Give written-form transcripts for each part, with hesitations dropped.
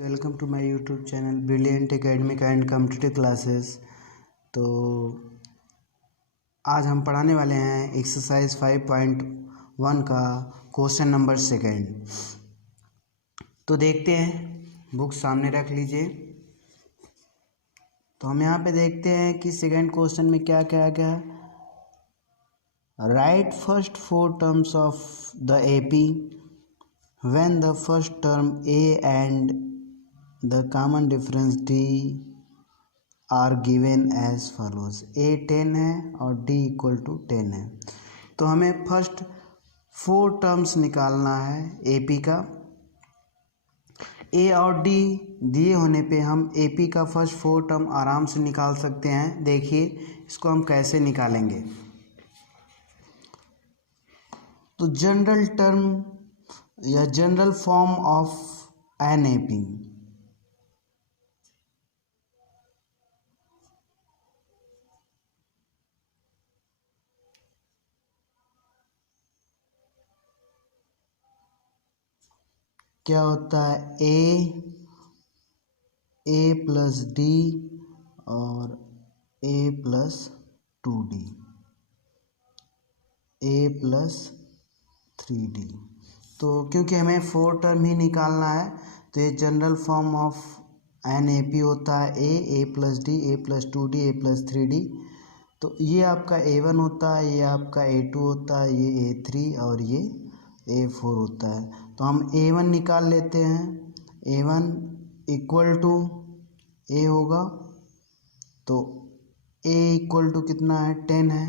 Welcome to my YouTube channel brilliant academic and competitive classes. तो आज हम पढ़ाने वाले हैं एक्सरसाइज 5.1 का क्वेश्चन नंबर 2। तो देखते हैं, बुक सामने रख लीजिए। तो हम यहाँ पे देखते हैं कि सेकंड क्वेश्चन में क्या क्या क्या है। Right first 4 terms of the AP when the first term a and the common difference d are given as follows। a 10 है और d इक्वल टू 10 है। तो हमें फर्स्ट 4 टर्म्स निकालना है AP का। a और d दिए होने पे हम AP का फर्स्ट 4 टर्म आराम से निकाल सकते हैं। देखिए इसको हम कैसे निकालेंगे। तो जनरल टर्म या general form of an AP, क्या होता है ए प्लस डी और ए plus 2d, A plus 3d। तो क्योंकि हमें 4 टर्म ही निकालना है तो ये general form of an A P होता है A plus D, A plus 2d, A plus 3d। तो ये आपका A1 होता है, ये आपका A2 होता है, ये A3 और ये A4 होता है। तो हम A1 निकाल लेते हैं। A1 इक्वल टू A होगा, तो A इक्वल टू कितना है 10 है।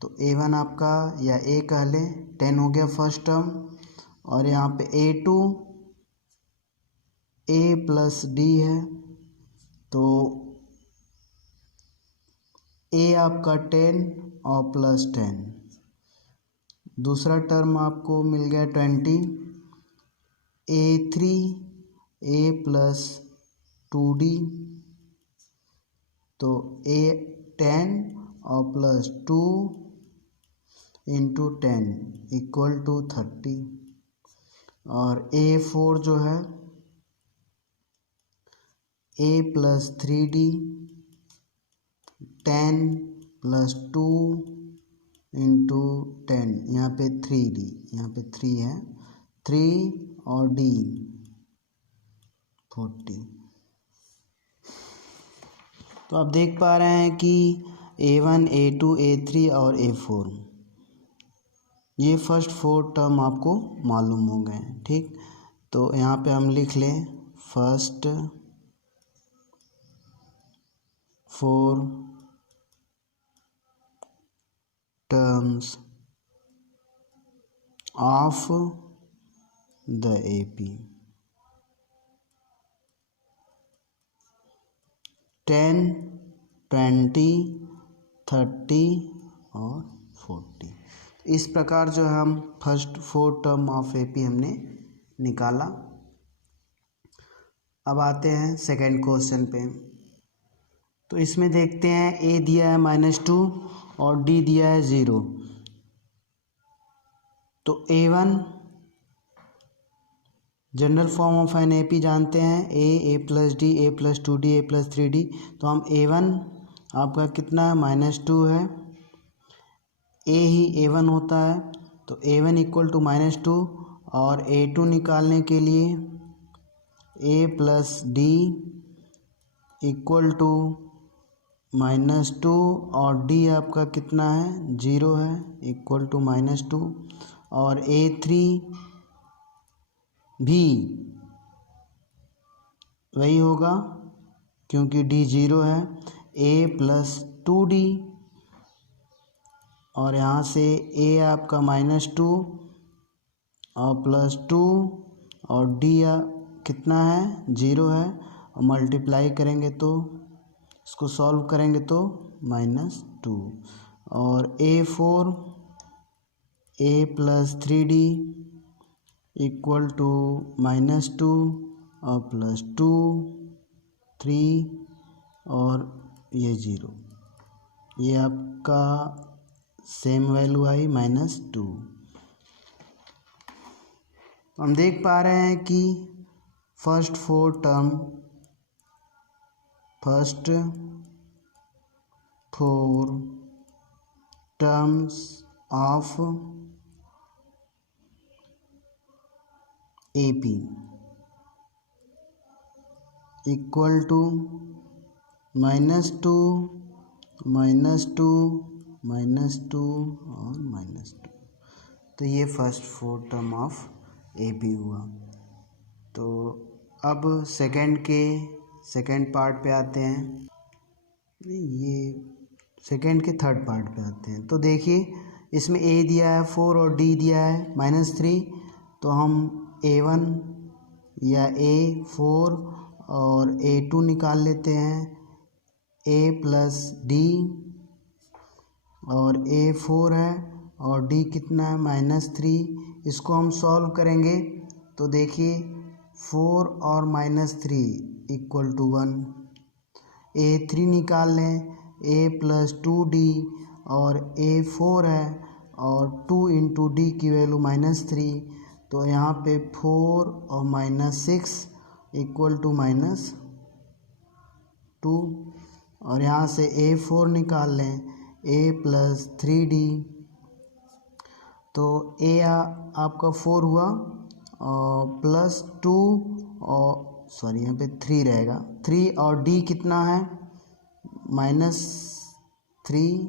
तो A1 आपका या A कह लें 10 हो गया फर्स्ट टर्म। और यहाँ पे A2 A प्लस डी है, तो A आपका 10 और प्लस 10। दूसरा टर्म आपको मिल गया 20। A3 A प्लस 2d, तो A 10 और प्लस 2 इंटू 10 इक्वल टू 30। और A4 जो है A plus 3d 10 plus 2 into 10, यहाँ पे 3d, यहाँ पे 3 है, 3 और d 40। तो आप देख पा रहे हैं कि A1 A2 A3 और A4 ये फर्स्ट 4 टर्म आपको मालूम हो गए। ठीक, तो यहाँ पे हम लिख लें first 4 terms of the AP। 10, 20, 30 और 40। इस प्रकार जो हम फर्स्ट 4 टर्म ऑफ AP हमने निकाला। अब आते हैं सेकंड क्वेश्चन पे। तो इसमें देखते हैं A दिया है -2 और D दिया है 0। तो A1 general form of an AP जानते हैं A plus D, A plus 2d, A plus 3d। तो हम A1 आपका कितना है -2 है, A ही A1 होता है, तो A1 इक्वल टू -2। और A2 निकालने के लिए A plus D equal to -2 और D आपका कितना है 0 है, इक्वल टू -2। और A3 भी वही होगा क्योंकि D 0 है, A प्लस 2d और यहाँ से A आपका -2 और प्लस 2 और D कितना है 0 है। और मल्टीप्लाई करेंगे तो इसको सॉल्व करेंगे तो -2। और A4 A plus 3d equal to -2 और प्लस 2 3 और ये 0, ये आपका सेम वैल्यू आई -2। हम देख पा रहे हैं कि first four terms of AP equal to -2 -2 -2 और -2। तो ये first four term of AP हुआ। तो अब सेकंड पार्ट पे आते हैं, ये सेकंड के थर्ड पार्ट पे आते हैं। तो देखिए इसमें A दिया है 4 और D दिया है -3, तो हम A1 या A4 और A2 निकाल लेते हैं। A प्लस D और A4 है और D कितना है -3। इसको हम सॉल्व करेंगे तो देखिए 4 और -3 इक्वल टू 1। A3 निकाल लें, A प्लस 2D और A4 है और 2 इंटू D की वैल्यू -3, तो यहाँ पे 4 और -6 इक्वल टू -2। और यहाँ से A4 निकाल लें, A प्लस 3D, तो A आपका 4 हुआ और प्लस 2 और सॉरी यहाँ पे 3 रहेगा, 3 और D कितना है -3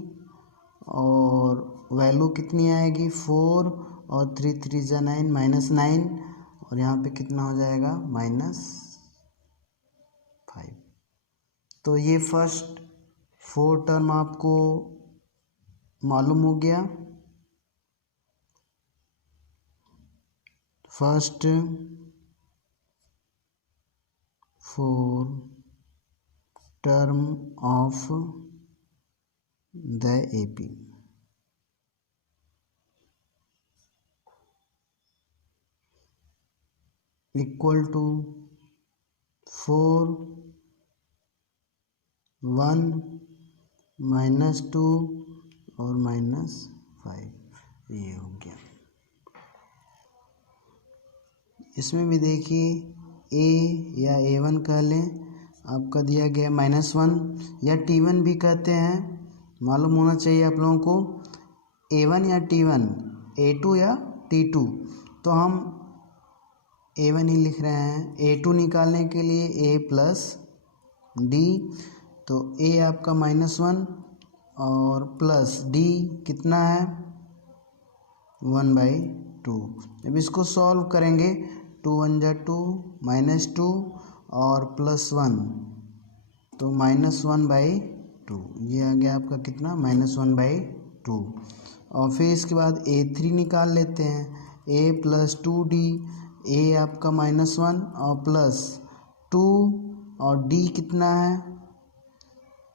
और वैल्यू कितनी आएगी 4 और 3 3 जा 9 -9 और यहाँ पे कितना हो जाएगा -5। तो ये फर्स्ट फोर टर्म आपको मालूम हो गया। First four term of the AP equal to 4 1 -2 और -5, ये हो गया। इसमें भी देखिए A या A1 कह लें, आपका दिया गया -1 या T1 भी कहते हैं, मालूम होना चाहिए आप लोगों को A1 या T1, A2 या T2। तो हम A1 ही लिख रहे हैं। A2 निकालने के लिए A प्लस D, तो A आपका -1 और प्लस D कितना है 1/2। जब इसको सॉल्व करेंगे 2 1 जा 2 -2 और +1, तो -1/2, ये आ गया आपका कितना -1/2। और फिर इसके बाद A3 निकाल लेते हैं, A प्लस 2D, A आपका -1 और प्लस 2 और D कितना है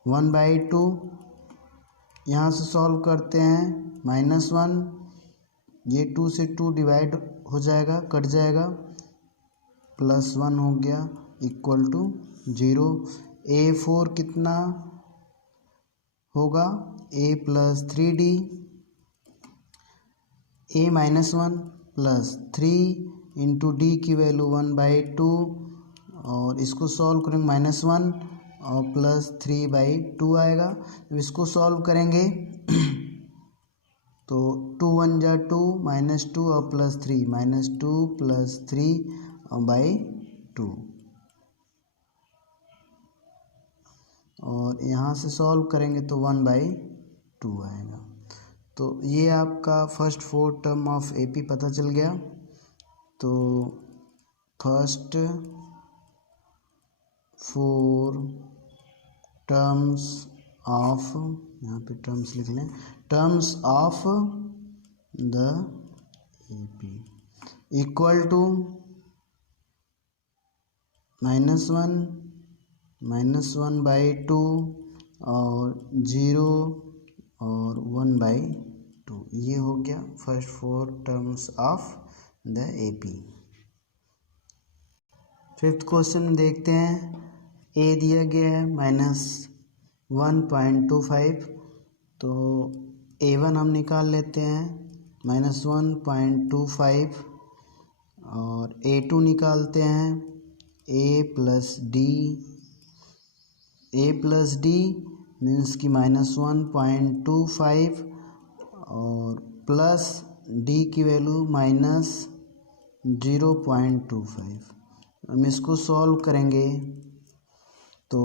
1/2। यहाँ से सॉल्व करते हैं -1, ये 2 से 2 डिवाइड हो जाएगा, कट जाएगा, +1 हो गया इक्वल टू 0। A4 कितना होगा A plus 3D, A -1 plus 3 into D की वैल्यू 1/2 और इसको सॉल्व करेंगे -1 और प्लस 3/2 आएगा। जब इसको सॉल्व करेंगे तो 2 1 जा 2 -2 और +3 -2 + 3/2 और यहाँ से सॉल्व करेंगे तो 1/2 आएगा। तो ये आपका first four term of AP पता चल गया। तो फर्स्ट फोर टर्म्स ऑफ, यहाँ पे टर्म्स लिख लें, terms of the AP equal to -1 -1/2 और 0 और 1/2, ये हो गया first four terms of the AP। Fifth question देखते हैं। A दिया गया है -1.25, तो A1 हम निकाल लेते हैं -1.25 और A2 निकालते हैं ए प्लस डी मीन्स कि -1.25 और प्लस डी की वैल्यू -0.25। हम इसको सॉल्व करेंगे तो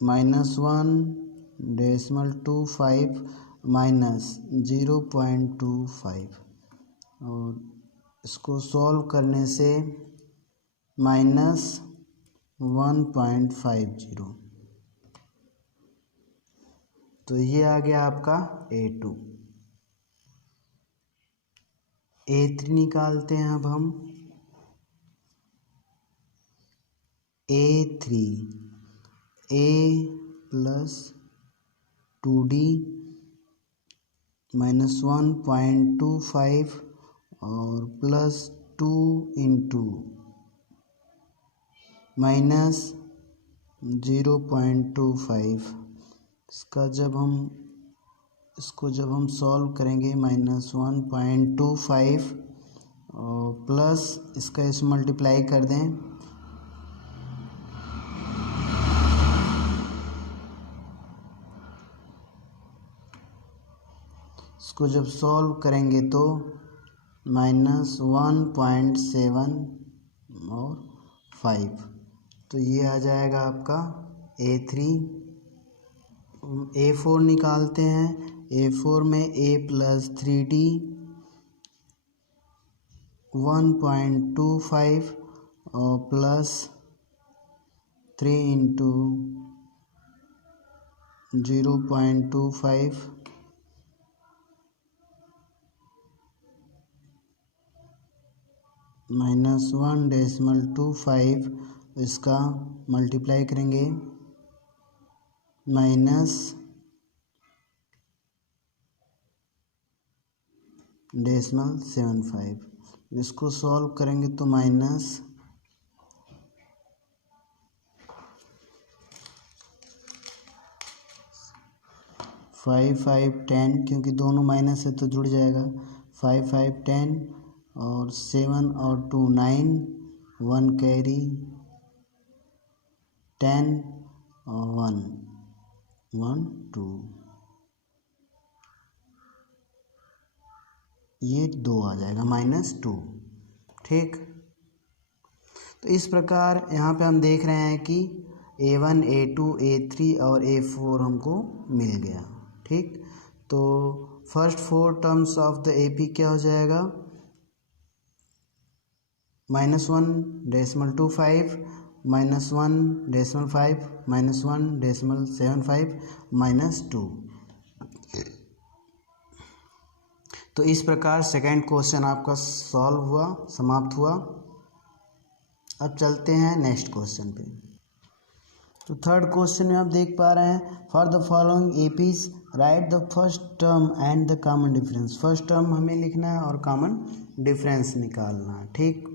-1.25 -0.25 और इसको सॉल्व करने से -1.50। तो ये आ गया आपका A2। A3 निकालते हैं अब हम। A3 A प्लस 2D -1.25 और प्लस 2 इंटू -0.25। इसको जब हम सॉल्व करेंगे -1.25 और प्लस इसका इस मल्टीप्लाई कर दें इसको जब सॉल्व करेंगे तो -1.7 और 5। तो ये आ जाएगा आपका A3। A4 निकालते हैं। A4 में A प्लस 3D 1.25 और प्लस 3 इंटू 0.25 -1.25 इसका मल्टीप्लाई करेंगे -0.75। इसको सॉल्व करेंगे तो -5×5=10 क्योंकि दोनों माइनस है तो जुड़ जाएगा। 5×5=10 और 7 और 2 9 1 कैरी 10 और 1 1 2 ये 2 आ जाएगा -2। ठीक। तो इस प्रकार यहाँ पे हम देख रहे हैं कि A1 A2 A3 और A4 हमको मिल गया। ठीक। तो first 4 terms of the AP क्या हो जाएगा -1.25 -1.5 -1.75 -2। तो इस प्रकार सेकंड क्वेश्चन आपका सॉल्व हुआ, समाप्त हुआ। अब चलते हैं नेक्स्ट क्वेश्चन पे। तो थर्ड क्वेश्चन में आप देख पा रहे हैं for the following APs right the first term and the common difference. First term हमें लिखना है और कॉमन डिफरेंस निकालना है। ठीक।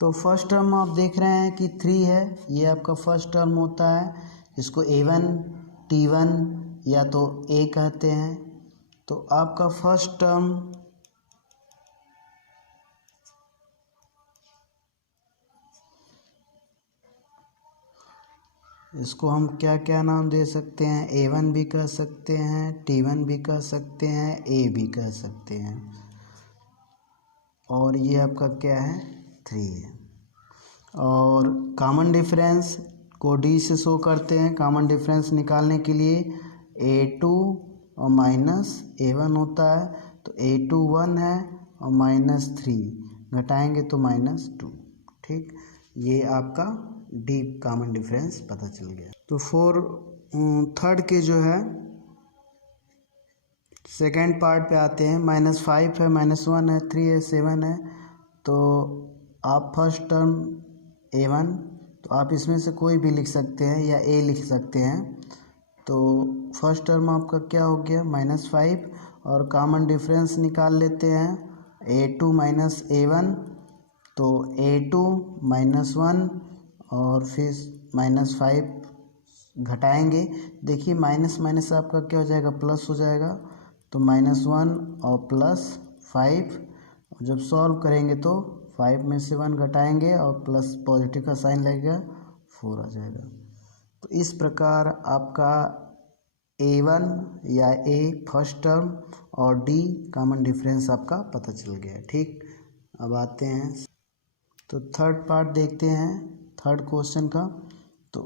तो फर्स्ट टर्म आप देख रहे हैं कि 3 है, ये आपका फर्स्ट टर्म होता है। इसको A1 T1 या तो A कहते हैं। तो आपका फर्स्ट टर्म इसको हम क्या क्या नाम दे सकते हैं, A1 भी कह सकते हैं, T1 भी कह सकते हैं, A भी कह सकते हैं। और ये आपका क्या है 3 है। और कॉमन डिफरेंस को D से शो करते हैं। कॉमन डिफरेंस निकालने के लिए A2 और -A1 होता है। तो A2 1 है और -3 घटाएंगे तो -2। ठीक। ये आपका डी कॉमन डिफरेंस पता चल गया। तो थर्ड के जो है सेकेंड पार्ट पे आते हैं। -5 है, -1 है, 3 है, 7 है। तो आप फर्स्ट टर्म A1 तो आप इसमें से कोई भी लिख सकते हैं या A लिख सकते हैं। तो फर्स्ट टर्म आपका क्या हो गया -5 और कॉमन डिफरेंस निकाल लेते हैं A2 -A1। तो A2 -1 और फिर -5 घटाएंगे। देखिए माइनस माइनस आपका क्या हो जाएगा प्लस हो जाएगा। तो -1 और +5 जब सॉल्व करेंगे तो 5 में से 1 घटाएंगे और प्लस पॉजिटिव का साइन लगेगा 4 आ जाएगा। तो इस प्रकार आपका A1 या A फर्स्ट टर्म और D कॉमन डिफरेंस आपका पता चल गया। ठीक, अब आते हैं तो थर्ड पार्ट देखते हैं थर्ड क्वेश्चन का। तो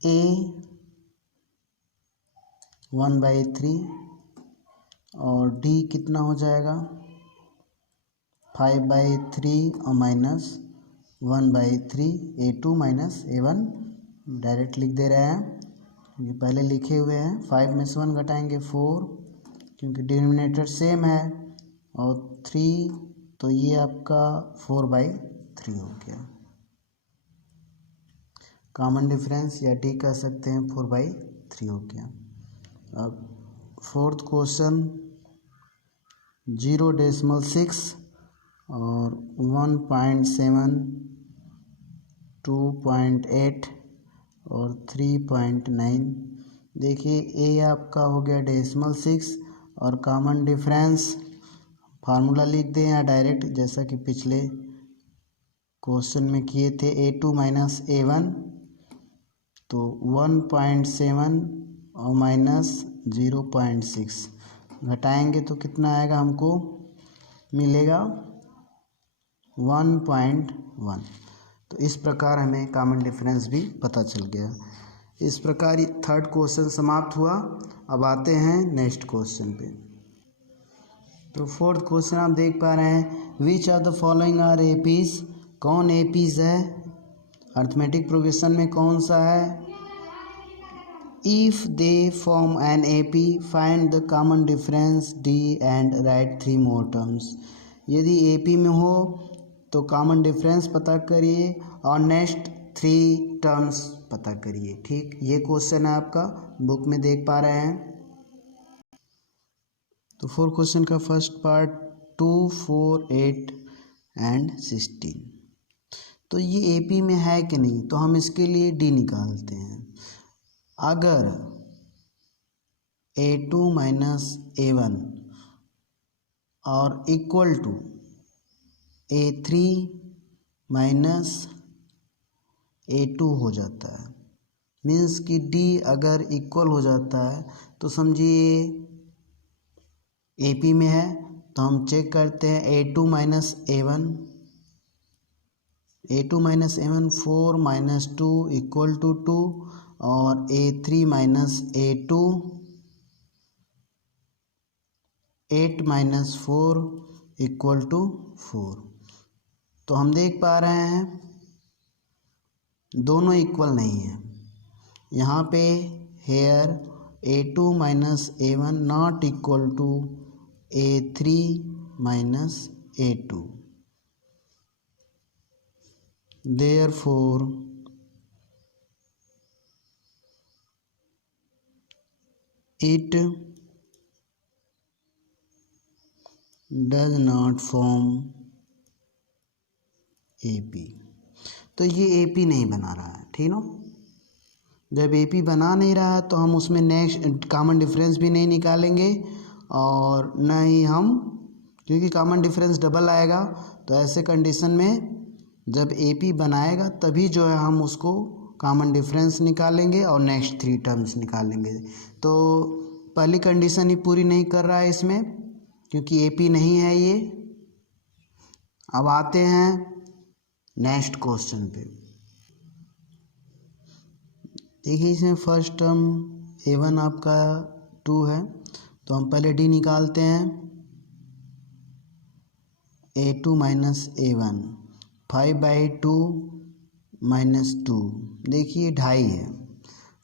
A 1/3 और D कितना हो जाएगा 5/3 और minus 1/3 A2 minus A1 direct लिख दे रहे हैं, ये पहले लिखे हुए हैं। 5 में से 1 घटाएंगे 4 क्योंकि डिनोमिनेटर सेम है, और 3 तो ये आपका 4/3 हो गया। कॉमन डिफरेंस या D कह सकते हैं 4/3 हो गया। अब फोर्थ क्वेश्चन 0.6 और 1.7 2.8 और 3.9। देखिए ए आपका हो गया 0.6 और कॉमन डिफरेंस फार्मूला लिख दें या डायरेक्ट जैसा कि पिछले क्वेश्चन में किए थे A2 माइनस A1, तो 1.7 और माइनस 0.6 घटाएंगे तो कितना आएगा, हमको मिलेगा 1.1। तो इस प्रकार हमें कॉमन डिफरेंस भी पता चल गया। इस प्रकार थर्ड क्वेश्चन समाप्त हुआ। अब आते हैं नेक्स्ट क्वेश्चन पे। तो फोर्थ क्वेश्चन आप देख पा रहे हैं, which of the following are APs, कौन एपीज है, अर्थमेटिक प्रोग्रेशन में कौन सा है। If they form an AP find the common difference D and write 3 more terms. यदि एपी में हो तो कॉमन डिफरेंस पता करिए और नेक्स्ट 3 टर्म्स पता करिए। ठीक, ये क्वेश्चन है आपका, बुक में देख पा रहे हैं। तो 4 क्वेश्चन का फर्स्ट पार्ट 2, 4, 8 एंड 16। तो ये एपी में है कि नहीं, तो हम इसके लिए डी निकालते हैं। अगर A2 माइनस A1 और equal to A3 minus A2 हो जाता है, मीन्स कि D अगर इक्वल हो जाता है तो समझिए AP में है। तो हम चेक करते हैं A2 minus A1, A2 minus A1 4 minus 2 equal to 2 और A3 minus A2 8 minus 4 equal to 4। तो हम देख पा रहे हैं दोनों इक्वल नहीं है। यहाँ पे here A2 minus A1 not equal to A3 minus A2, therefore it does not form AP। तो ये AP नहीं बना रहा है, ठीक ना। जब AP बना नहीं रहा है तो हम उसमें नेक्स्ट कॉमन डिफरेंस भी नहीं निकालेंगे और न ही हम, क्योंकि कॉमन डिफरेंस डबल आएगा। तो ऐसे कंडीशन में जब AP बनाएगा तभी जो है हम उसको कॉमन डिफरेंस निकालेंगे और नेक्स्ट 3 टर्म्स निकालेंगे। तो पहली कंडीशन ही पूरी नहीं कर रहा है इसमें, क्योंकि AP नहीं है ये। अब आते हैं नेक्स्ट क्वेश्चन पे। देखिए इसमें फर्स्ट टर्म A1 आपका 2 है, तो हम पहले D निकालते हैं। A2 माइनस A1 5/2 माइनस 2, देखिए 2.5 है।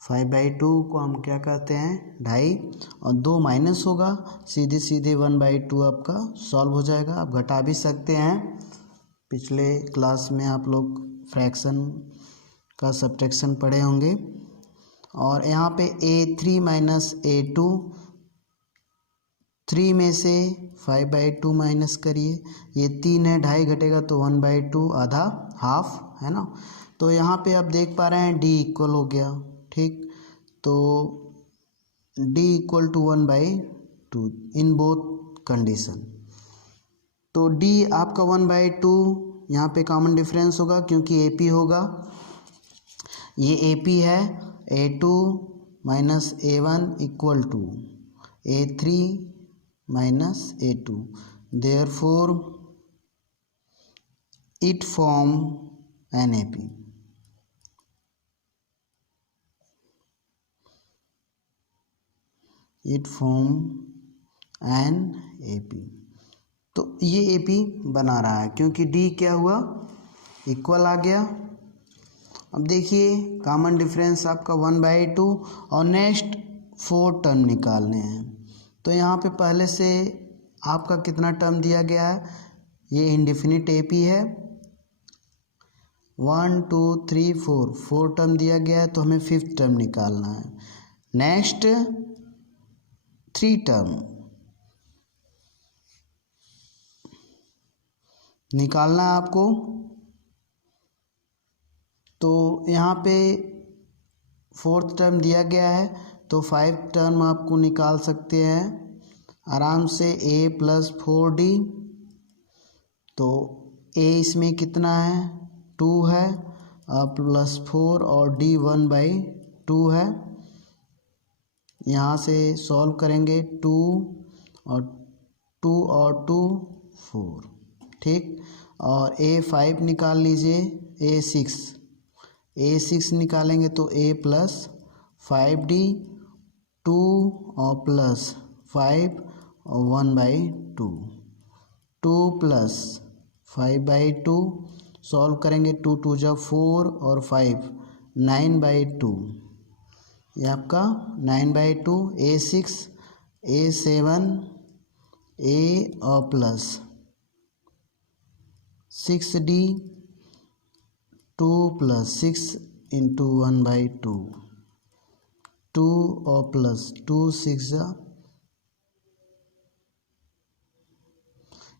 5/2 को हम क्या कहते हैं 2.5, और 2 माइनस होगा, सीधे सीधे 1/2 आपका सॉल्व हो जाएगा। आप घटा भी सकते हैं, पिछले क्लास में आप लोग फ्रैक्शन का सब्ट्रैक्शन पढ़े होंगे। और यहाँ पे A3 माइनस A2, 3 में से 5/2 माइनस करिए, ये 3 है, 2.5 घटेगा तो 1/2 आधा हाफ है ना। तो यहाँ पे आप देख पा रहे हैं D इक्वल हो गया। ठीक, तो D equal to 1/2 in both condition. तो D आपका 1/2 यहाँ पे कॉमन डिफरेंस होगा क्योंकि ए पी होगा, ये ए पी है, A2 minus A1 equal to A3 minus A2, therefore it form NAP। It form NAP। तो ये AP बना रहा है क्योंकि D क्या हुआ, इक्वल आ गया। अब देखिए कॉमन डिफरेंस आपका 1/2 और नेक्स्ट 4 टर्म निकालने हैं। तो यहाँ पे पहले से आपका कितना टर्म दिया गया है, ये इंडेफिनिट AP है, 1 2 3 4 टर्म दिया गया है, तो हमें 5th टर्म निकालना है। नेक्स्ट 3 टर्म निकालना है आपको। तो यहाँ पे 4th टर्म दिया गया है, तो 5 टर्म आपको निकाल सकते हैं आराम से, A प्लस 4D। तो A इसमें कितना है, 2 है, प्लस 4 और D 1/2 है। यहाँ से सॉल्व करेंगे, 2 और 2 4, ठीक। और A5 निकाल लीजिए, A6 निकालेंगे तो A प्लस 5D, 2 और प्लस 5 और 1/2, 2 प्लस 5/2, सॉल्व करेंगे, 2 2 जा 4 और 5 9/2, ये आपका 9/2। A6 A7 A और प्लस 6D, 2 प्लस 6 इंटू 1/2, 2 और प्लस 2 6 जा,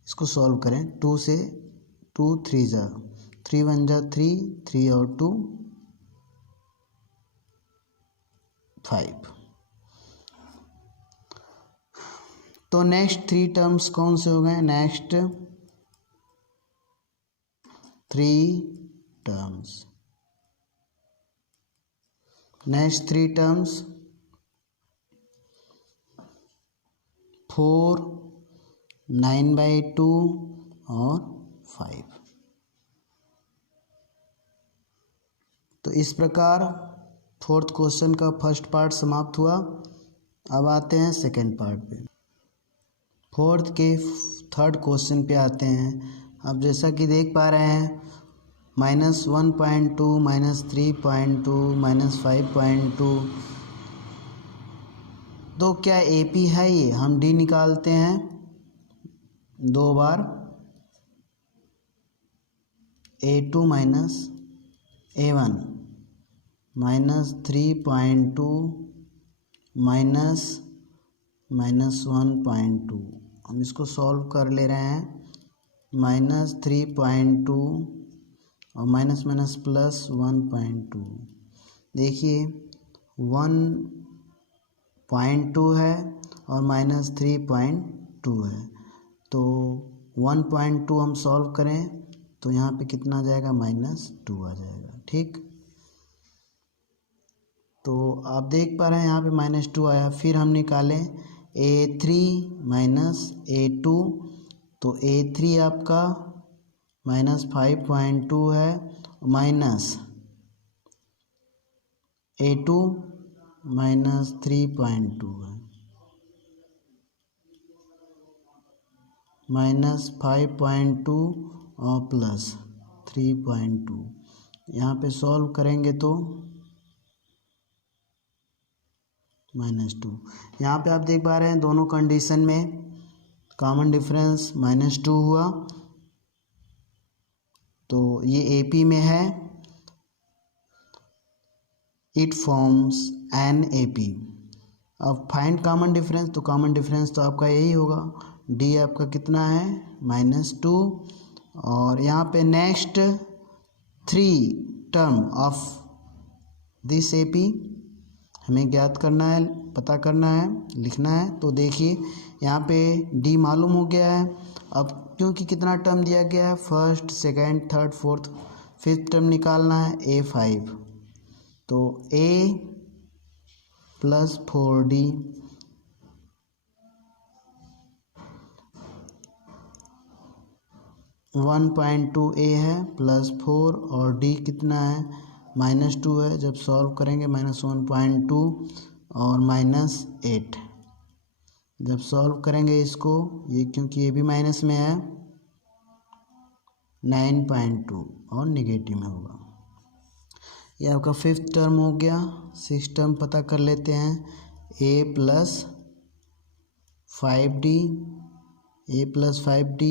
इसको सॉल्व करें, 2 से 2 3 जा, 3 1 जा 3, 3 और 2 5। तो नेक्स्ट 3 टर्म्स कौन से हो गए, नेक्स्ट 3 टर्म्स, नेक्स्ट 3 टर्म्स 4 9/2 और 5। तो इस प्रकार 4th क्वेश्चन का फर्स्ट पार्ट समाप्त हुआ। अब आते हैं सेकंड पार्ट पे। 4th के 3rd क्वेश्चन पे आते हैं। अब जैसा कि देख पा रहे हैं, -1.2 -3.2 -5.2, तो क्या AP है ये, हम D निकालते हैं 2 बार, A2 माइनस A1 -3.2 -1.2, हम इसको सॉल्व कर ले रहे हैं, -3.2 और माइनस माइनस प्लस 1.2। देखिए 1.2 है और -3.2 है, तो 1.2 हम सॉल्व करें तो यहाँ पे कितना आ जाएगा, -2 आ जाएगा, ठीक। तो आप देख पा रहे हैं यहाँ पे -2 आया। फिर हम निकालें A3 माइनस A2, तो A3 आपका -5.2 है, माइनस A2 -3.2 है, -5.2 और प्लस 3.2, यहाँ पे सॉल्व करेंगे तो -2। यहाँ पे आप देख पा रहे हैं दोनों कंडीशन में कॉमन डिफरेंस -2 हुआ, तो ये AP में है, इट फॉर्म्स NAP। अब फाइंड कॉमन डिफरेंस, तो कॉमन डिफरेंस तो आपका यही होगा, D आपका कितना है, -2। और यहाँ पे next 3 term of this AP हमें ज्ञात करना है, पता करना है, लिखना है। तो देखिए यहाँ पे D मालूम हो गया है। अब क्योंकि कितना टर्म दिया गया है, first, second, third, fourth, fifth term निकालना है A5, तो A प्लस 4D 1.2 A है प्लस 4 और D कितना है -2 है। जब सॉल्व करेंगे -1.2 और -8, जब सॉल्व करेंगे इसको, ये क्योंकि ये भी माइनस में है, 9.2 और निगेटिव में होगा। ये आपका फिफ्थ टर्म हो गया। सिक्स टर्म पता कर लेते हैं, A plus 5D, A plus 5D,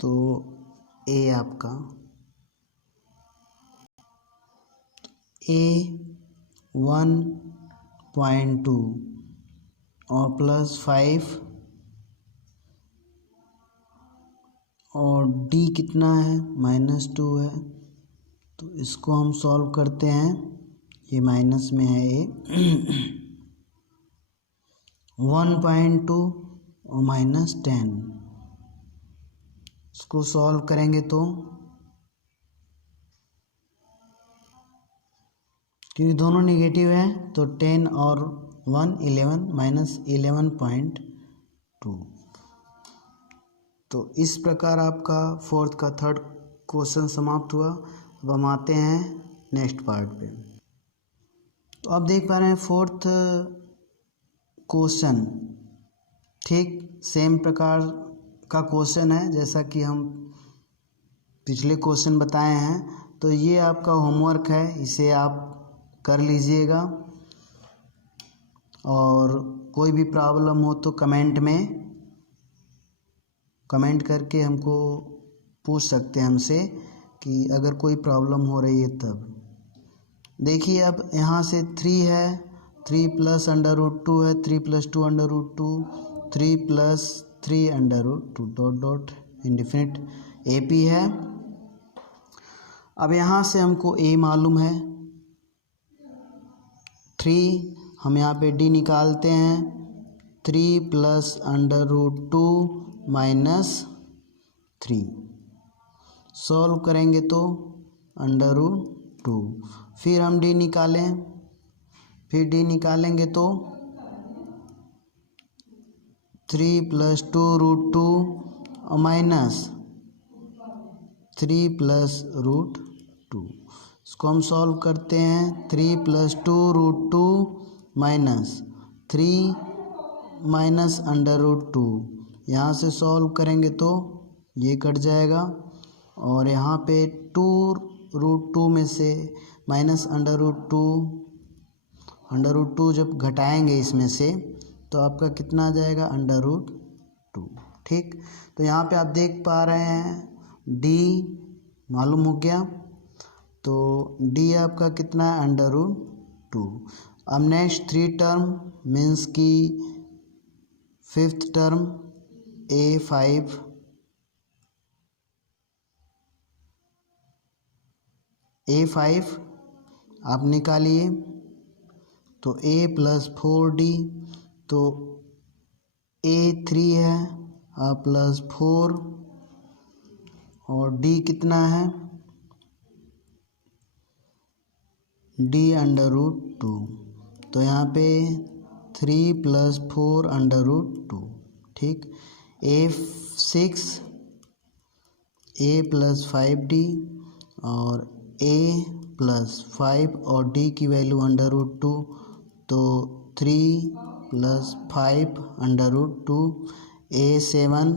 तो A आपका A 1.2 और प्लस 5 और D कितना है -2 है, तो इसको हम सॉल्व करते हैं। ये माइनस में है A 1.2 और -10, इसको सॉल्व करेंगे तो, क्योंकि दोनों निगेटिव है तो 10 और 1 11 -11.2। तो इस प्रकार आपका फोर्थ का थर्ड क्वेश्चन समाप्त हुआ। अब हम आते हैं नेक्स्ट पार्ट पे। तो आप देख पा रहे हैं फोर्थ क्वेश्चन ठीक सेम प्रकार का क्वेश्चन है जैसा कि हम पिछले क्वेश्चन बताए हैं। तो ये आपका होमवर्क है, इसे आप कर लीजिएगा और कोई भी प्रॉब्लम हो तो कमेंट करके हमको पूछ सकते हैं हमसे कि अगर कोई प्रॉब्लम हो रही है तब। देखिए अब यहाँ से 3 है, 3 प्लस √2 है, 3 plus 2 √2, 3 plus 3 √2 dot dot indefinite AP है। अब यहाँ से हमको A मालूम है 3, हम यहाँ पे D निकालते हैं, 3 प्लस √2 -3, सॉल्व करेंगे तो √2, फिर हम D निकालें, फिर D निकालेंगे तो 3 प्लस 2 √2 और -3 प्लस √2, इसको हम सॉल्व करते हैं। 3 प्लस 2 √2 -3 माइनस √2, यहाँ से सॉल्व करेंगे तो ये कट जाएगा और यहाँ पे 2 √2 में से -√2 जब घटाएंगे इसमें से तो आपका कितना आ जाएगा √2। ठीक, तो यहाँ पे आप देख पा रहे हैं D मालूम हो गया, तो D आपका कितना है √2। अब नेक्स्ट 3 टर्म मीन्स की फिफ्थ टर्म A5 आप निकालिए, तो A प्लस 4D, तो A3 है प्लस 4 और D कितना है D √2, तो यहाँ पे 3 प्लस 4 √2। ठीक, A6 A प्लस 5D और A प्लस 5 और D की वैल्यू √2, तो 3 plus 5 √2, A7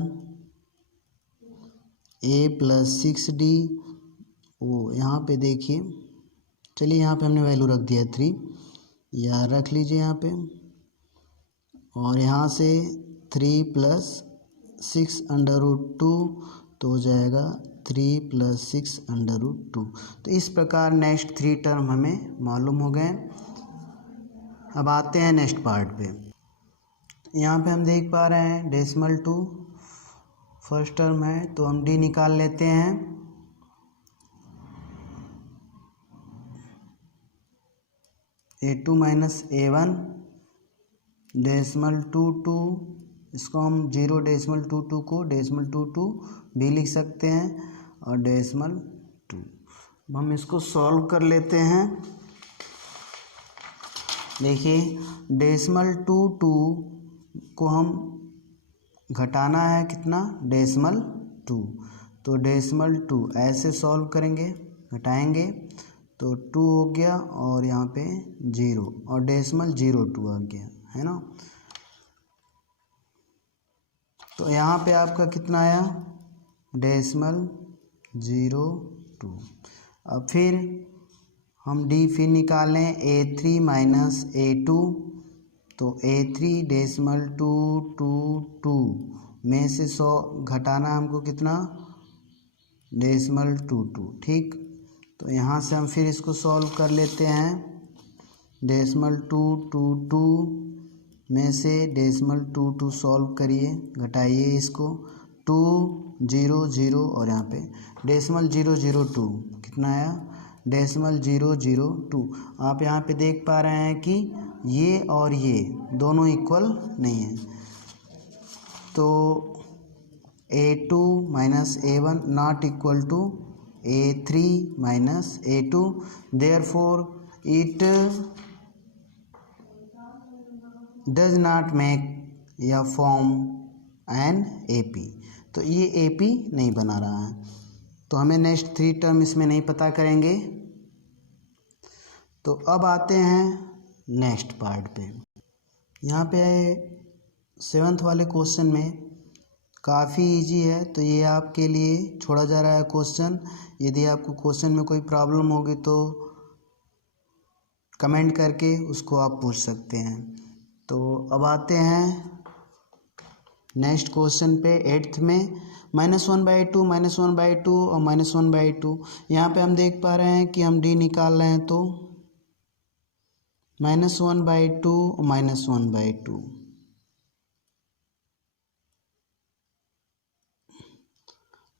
A plus 6D, वो यहाँ पे देखिए, चलिए यहाँ पे हमने वैल्यू रख दिया 3, या रख लीजिए यहाँ पे, और यहाँ से 3 प्लस 6 √2, तो हो जाएगा 3 प्लस 6 √2। तो इस प्रकार नेक्स्ट 3 टर्म हमें मालूम हो गए। अब आते हैं नेक्स्ट पार्ट पे। यहाँ पे हम देख पा रहे हैं डेसिमल 2 फर्स्ट टर्म है, तो हम D निकाल लेते हैं। A2 - A1 डेसिमल 2 2 इसको हम 0.22 को .22 भी लिख सकते हैं और .2। हम इसको सॉल्व कर लेते हैं। देखिए .22 को हम घटाना है कितना, .2, तो .2 ऐसे सॉल्व करेंगे, घटाएंगे तो 2 हो गया और यहाँ पे 0 और .02 आ गया, है ना। तो यहाँ पे आपका कितना आया, .02। अब फिर हम डी फिर निकालें A3 माइनस A2, तो A3 .222 में से 100 घटाना हमको कितना, .22, ठीक। तो यहाँ से हम फिर इसको सॉल्व कर लेते हैं। .222 में से .22 सॉल्व करिए, घटाइए इसको, 2 0 0 और यहाँ पे .002 कितना आया, .002। आप यहाँ पे देख पा रहे हैं कि ये और ये दोनों इक्वल नहीं है, तो A2 minus A1 not equal to A3 minus A2, therefore it does not make या फॉर्म एन AP। तो ये AP नहीं बना रहा है, तो हमें नेक्स्ट 3 टर्म इसमें नहीं पता करेंगे। तो अब आते हैं नेक्स्ट पार्ट पे। यहाँ पे 7th वाले क्वेश्चन में काफ़ी इजी है, तो ये आपके लिए छोड़ा जा रहा है क्वेश्चन। यदि आपको क्वेश्चन में कोई प्रॉब्लम होगी तो कमेंट करके उसको आप पूछ सकते हैं। तो अब आते हैं नेक्स्ट क्वेश्चन पे 8th में, -1/2 -1/2 और -1/2। यहाँ पे हम देख पा रहे हैं कि हम डी निकाल रहे हैं, तो -1/2 और -1/2,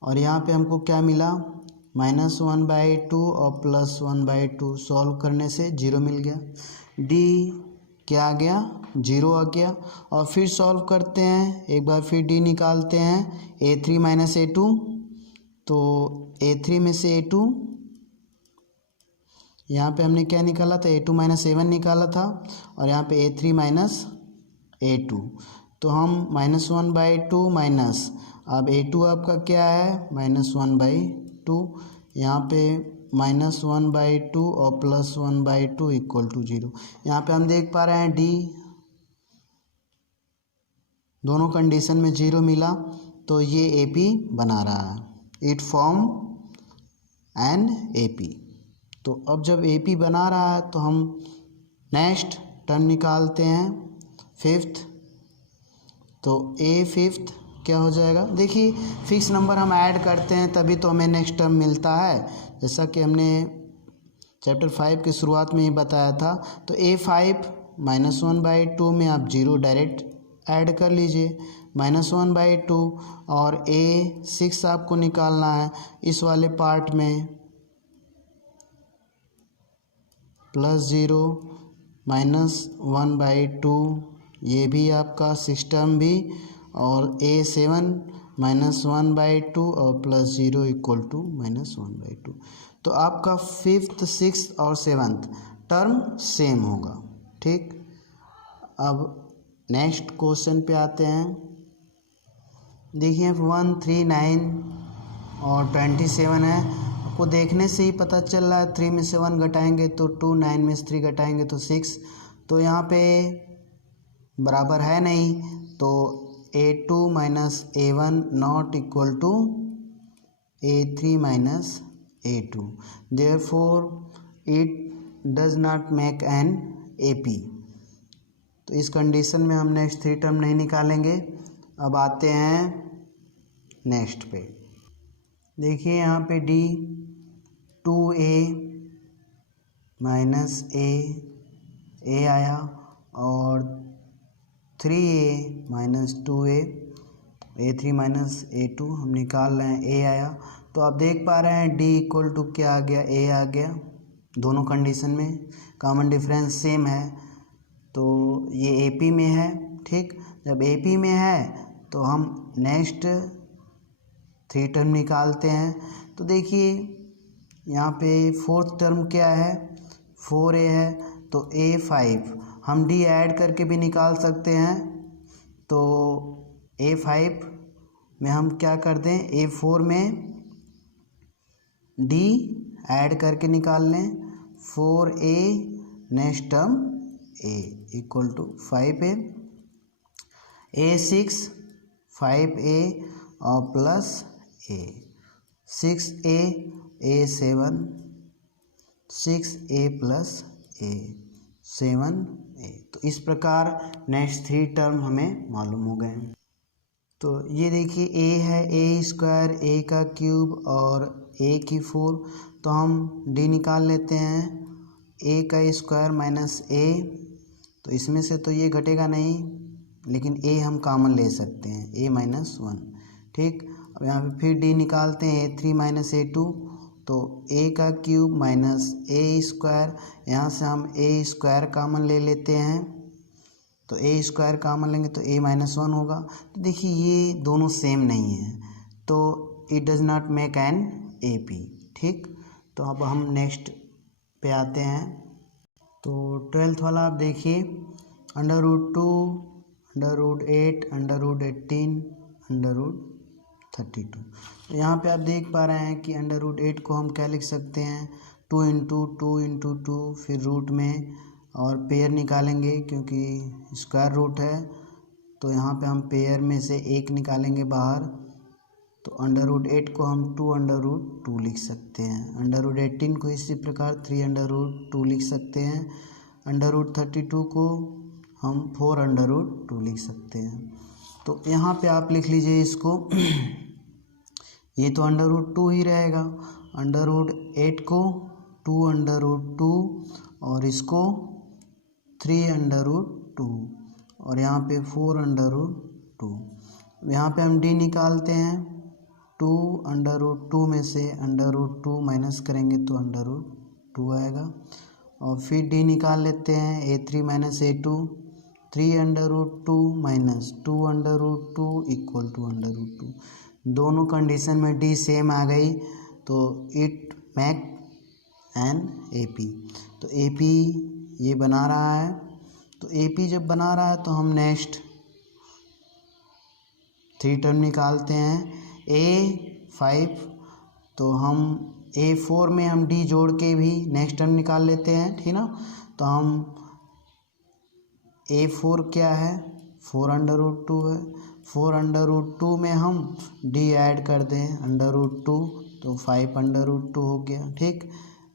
और यहाँ पे हमको क्या मिला, -1/2 और +1/2 सॉल्व करने से 0 मिल गया। डी क्या आ गया, 0 आ गया। और फिर सॉल्व करते हैं, एक बार फिर डी निकालते हैं, A3 माइनस A2, तो A3 में से A2, यहाँ पे हमने क्या निकाला था, A2 माइनस A1 निकाला था, और यहाँ पे A3 माइनस A2, तो हम -1/2 माइनस, अब A2 आपका क्या है, -1/2, यहाँ पे -1/2 और +1/2 इक्वल टू 0। यहाँ पे हम देख पा रहे हैं डी दोनों कंडीशन में 0 मिला, तो ये AP बना रहा है, इट फॉर्म एन AP। तो अब जब AP बना रहा है तो हम नेक्स्ट टर्म निकालते हैं 5th, तो A5 क्या हो जाएगा। देखिए फिक्स नंबर हम ऐड करते हैं तभी तो हमें नेक्स्ट टर्म मिलता है, जैसा कि हमने चैप्टर 5 की शुरुआत में ही बताया था। तो A5 -1/2 में आप 0 डायरेक्ट ऐड कर लीजिए, -1/2, और A6 आपको निकालना है इस वाले पार्ट में, +0 -1/2, ये भी आपका सिस्टम भी, और A7 -1/2 और +0 इक्वल टू -1/2। तो आपका 5th 6th और 7th टर्म सेम होगा, ठीक। अब नेक्स्ट क्वेश्चन पे आते हैं। देखिए 1 3 9 और 27 है, आपको देखने से ही पता चल रहा है 3 में से 1 घटाएंगे तो 2, 9 में से 3 घटाएंगे तो 6, तो यहाँ पे बराबर है नहीं, तो A2 minus A1 not equal to A3 minus A2, therefore it does not make an AP। तो इस कंडीशन में हम नेक्स्ट 3 टर्म नहीं निकालेंगे। अब आते हैं नेक्स्ट पे। देखिए यहाँ पे D 2A माइनस A आया, और 3A minus 2A, A3 minus A2 हम निकाल रहे हैं, A आया। तो आप देख पा रहे हैं D इक्वल टू क्या आ गया, A आ गया। दोनों कंडीशन में कॉमन डिफरेंस सेम है, तो ये AP में है, ठीक। जब AP में है तो हम नेक्स्ट 3 टर्म निकालते हैं। तो देखिए यहाँ पे फोर्थ टर्म क्या है, 4A है, तो A5 हम D ऐड करके भी निकाल सकते हैं। तो A5 में हम क्या कर दें, A4 में D ऐड करके निकाल लें, 4A next term A equal to 5A, A6 5A और plus A, 6A A7 6A plus A 7A। तो इस प्रकार नेक्स्ट 3 टर्म हमें मालूम हो गए। तो ये देखिए A है, A स्क्वायर, A का क्यूब और A की 4, तो हम D निकाल लेते हैं, A का स्क्वायर माइनस A, तो इसमें से तो ये घटेगा नहीं, लेकिन A हम कॉमन ले सकते हैं, A माइनस 1। ठीक, अब यहाँ पे फिर D निकालते हैं, A3 माइनस A2, तो A का क्यूब माइनस A स्क्वायर, यहाँ से हम A स्क्वायर कॉमन ले लेते हैं, तो A स्क्वायर कॉमन लेंगे तो A माइनस 1 होगा। तो देखिए ये दोनों सेम नहीं है, तो it does not make an AP। ठीक, तो अब हम नेक्स्ट पे आते हैं। तो 12th वाला आप देखिए, √2 √8 √18 √32। तो यहाँ पे आप देख पा रहे हैं कि √8 को हम क्या लिख सकते हैं, 2 इंटू 2 इंटू 2, फिर रूट में और पेयर निकालेंगे क्योंकि स्क्वायर रूट है, तो यहाँ पे हम पेयर में से एक निकालेंगे बाहर, तो √8 को हम 2 √2 लिख सकते हैं। √18 को इसी प्रकार 3 √2 लिख सकते हैं। √32 को हम 4 √2 लिख सकते हैं। तो यहाँ पे आप लिख लीजिए इसको ये तो √2 ही रहेगा, √8 को 2 √2 और इसको 3 √2 और यहाँ पे 4 √2। यहाँ पे हम D निकालते हैं, 2 √2 में से √2 माइनस करेंगे तो √2 आएगा, और फिर D निकाल लेते हैं, A3 minus A2, 3 √2 minus 2 √2 equal to √2। दोनों कंडीशन में D सेम आ गई, तो इट मेक एन AP। तो AP ये बना रहा है, तो AP जब बना रहा है तो हम नेक्स्ट 3 टर्म निकालते हैं। A5, तो हम A4 में हम D जोड़ के भी नेक्स्ट टर्म निकाल लेते हैं, ठीक ना। तो हम A4 क्या है, 4 √2 है, 4 √2 में हम D ऐड कर दें √2, तो 5 √2 हो गया। ठीक,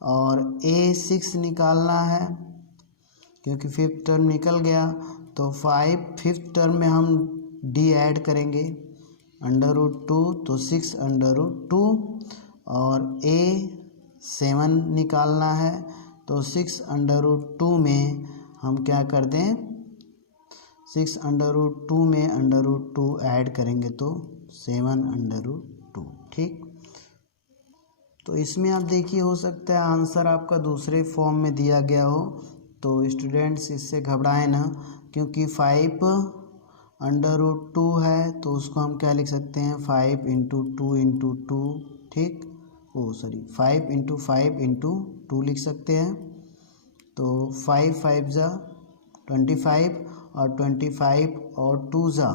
और A6 निकालना है क्योंकि 5th टर्म निकल गया, तो 5th टर्म में हम D ऐड करेंगे √2, तो 6 √2, और A7 निकालना है, तो 6 √2 में हम क्या कर दें, 6 √2 में √2 ऐड करेंगे तो 7 √2। ठीक, तो इसमें आप देखिए हो सकता है आंसर आपका दूसरे फॉर्म में दिया गया हो, तो स्टूडेंट्स इससे घबराएं ना, क्योंकि 5 √2 है तो उसको हम क्या लिख सकते हैं, 5 इंटू 2 इंटू 2। ठीक, 5 इंटू 5 इंटू 2 लिख सकते हैं, तो 5 5 जा 25 और 25 और 2 जा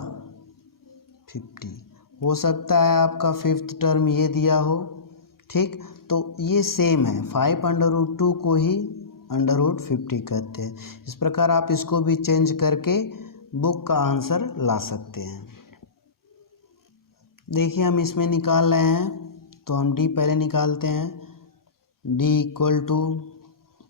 50। हो सकता है आपका 5th टर्म ये दिया हो। ठीक, तो ये सेम है, 5 √2 को ही √50 कहते हैं। इस प्रकार आप इसको भी चेंज करके बुक का आंसर ला सकते हैं। देखिए हम इसमें निकाल रहे हैं, तो हम D पहले निकालते हैं, D equal to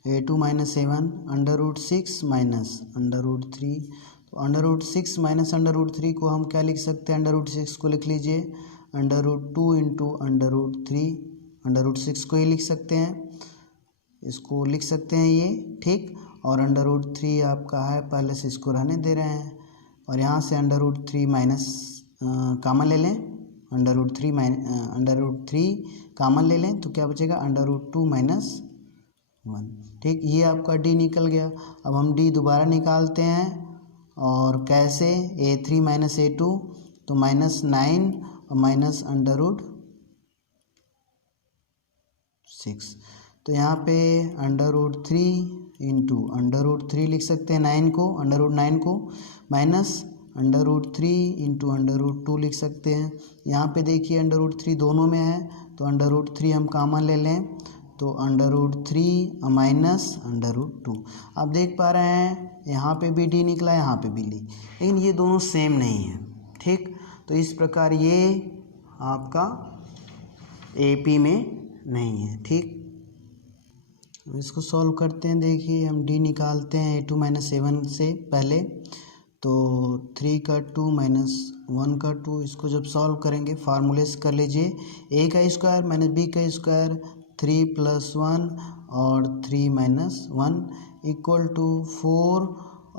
A2 minus 7 √6 minus √3, तो √6 माइनस √3 को हम क्या लिख सकते हैं, √6 को लिख लीजिए √2 इंटू √3, √6 को ही लिख सकते हैं, इसको लिख सकते हैं ये। ठीक, और √3 आपका है, पहले से इसको रहने दे रहे हैं, और यहाँ से √3 माइनस कॉमन ले लें, √3 कॉमन ले लें तो क्या बचेगा, √2 माइनस 1। ठीक, ये आपका D निकल गया। अब हम D दोबारा निकालते हैं, और कैसे A3 माइनस A2 तो -9 और माइनस √6। तो यहाँ पे √3 इंटू √3 लिख सकते हैं 9 को, √9 को माइनस √3 इंटू √2 लिख सकते हैं। यहाँ पे देखिए √3 दोनों में है तो √3 हम कॉमन ले लें तो √3 माइनस √2। आप देख पा रहे हैं यहाँ पे भी डी निकला, यहाँ पे भी डी, लेकिन ये दोनों सेम नहीं है। ठीक, तो इस प्रकार ये आपका AP में नहीं है। ठीक, इसको सॉल्व करते हैं। देखिए हम डी निकालते हैं A2 माइनस A1 से पहले, तो 3 का 2 माइनस 1 का 2, इसको जब सॉल्व करेंगे फार्मूले से कर लीजिए। A का स्क्वायर माइनस B का स्क्वायर 3 + 1 और 3 माइनस 1 इक्वल टू 4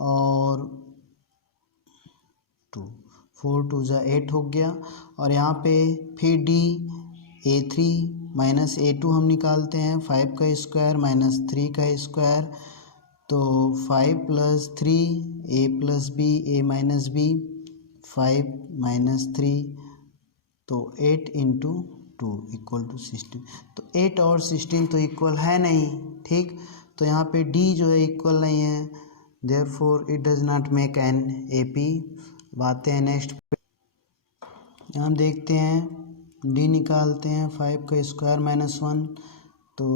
और 2, 4 2 जा 8 हो गया। और यहाँ पे फिर D A3 माइनस A2 हम निकालते हैं, 5 का स्क्वायर माइनस 3 का स्क्वायर, तो 5 + 3 A + B A minus B 5 minus 3 तो 8 इंटू 2 इक्वल टू 16। तो 8 और 16 तो इक्वल है नहीं। ठीक, तो यहाँ पे D जो है इक्वल नहीं है, therefore it does not make an AP। आते हैं नेक्स्ट पे, यहाँ हम देखते हैं D निकालते हैं। 5 का स्क्वायर माइनस 1 तो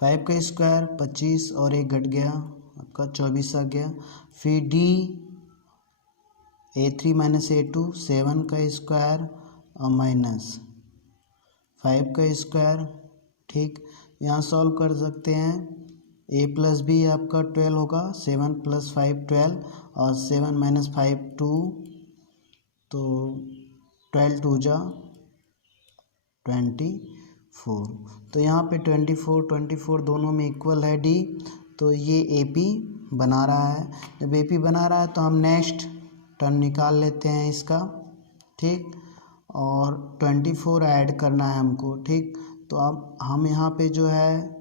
5 का स्क्वायर 25 और 1 घट गया, आपका 24 आ गया। फिर D A3 माइनस A2 7 का स्क्वायर और माइनस 5 का स्क्वायर। ठीक, यहाँ सॉल्व कर सकते हैं। A + B आपका 12 होगा, 7 + 5 12 और 7 माइनस 5 2, तो 12 2 जा 24। तो यहाँ पे 24 दोनों में इक्वल है D, तो ये AP बना रहा है। जब AP बना रहा है तो हम नेक्स्ट टर्म निकाल लेते हैं इसका। ठीक, और 24 ऐड करना है हमको। ठीक, तो अब हम यहाँ पे जो है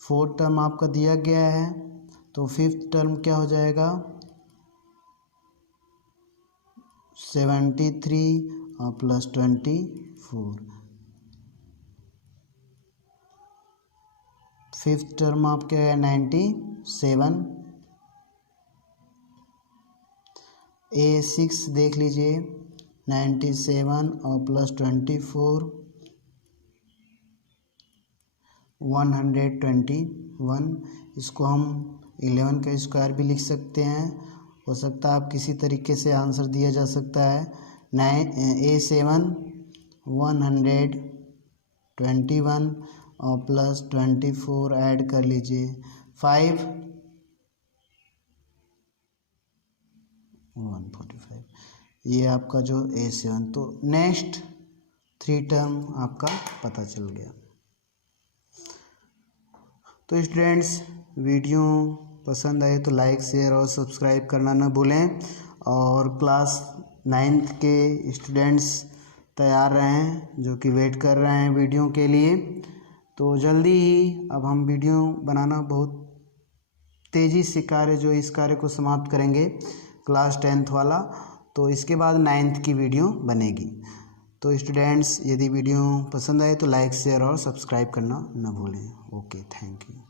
4th टर्म आपका दिया गया है, तो 5th टर्म क्या हो जाएगा 73 और प्लस 24। 5th टर्म आपके 97। A6 देख लीजिए 97 और प्लस 24 121। इसको हम 11 का स्क्वायर भी लिख सकते हैं। हो सकता है आप किसी तरीके से आंसर दिया जा सकता है। A7 121 और प्लस 24 ऐड कर लीजिए 5 145। ये आपका जो A7, तो नेक्स्ट 3 टर्म आपका पता चल गया। तो स्टूडेंट्स, वीडियो पसंद आए तो लाइक शेयर और सब्सक्राइब करना ना भूलें। और क्लास 9th के स्टूडेंट्स तैयार रहें जो कि वेट कर रहे हैं वीडियो के लिए। तो जल्दी ही अब हम वीडियो बनाना बहुत तेज़ी से जो इस कार्य को समाप्त करेंगे क्लास 10th वाला, तो इसके बाद 9th की वीडियो बनेगी। तो स्टूडेंट्स, यदि वीडियो पसंद आए तो लाइक शेयर और सब्सक्राइब करना ना भूलें। Okay, thank you.